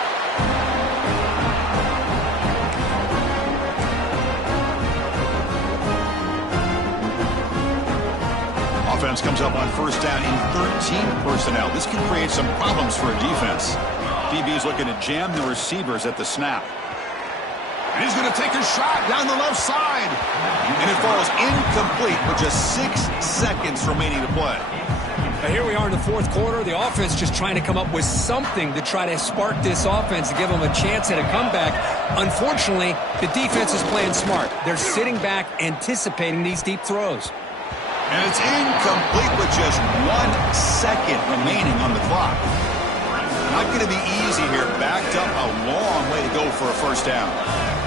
Offense comes up on 1st down in 13 personnel. This can create some problems for a defense. DB's looking to jam the receivers at the snap. And he's going to take a shot down the left side. And it falls incomplete with just 6 seconds remaining to play. Now here we are in the 4th quarter. The offense just trying to come up with something to try to spark this offense to give them a chance at a comeback. Unfortunately, the defense is playing smart. They're sitting back, anticipating these deep throws. And it's incomplete with just 1 second remaining on the clock. Not going to be easy here. Backed up a long way to go for a 1st down.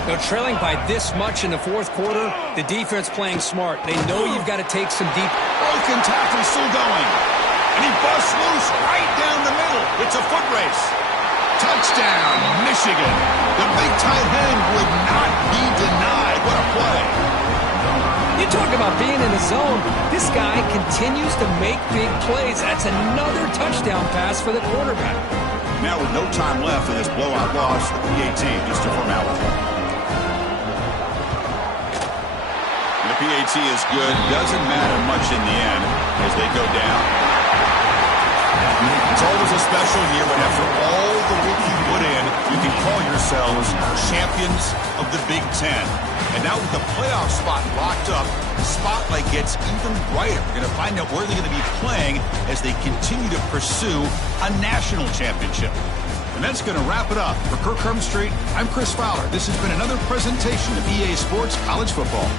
They're trailing by this much in the 4th quarter. The defense playing smart. They know you've got to take some deep. Broken tackle still going. And he busts loose right down the middle. It's a foot race. Touchdown, Michigan. The big tight end would not be denied. What a play. You talk about being in the zone. This guy continues to make big plays. That's another touchdown pass for the quarterback. Now with no time left in this blowout loss, the PAT, just a formality. And the PAT is good. Doesn't matter much in the end as they go down. It's always a special year when after all the work you put in, you can call yourselves champions of the Big Ten. And now with the playoff spot locked up, the spotlight gets even brighter. We're going to find out where they're going to be playing as they continue to pursue a national championship. And that's going to wrap it up. For Kirk Street, I'm Chris Fowler. This has been another presentation of EA Sports College Football.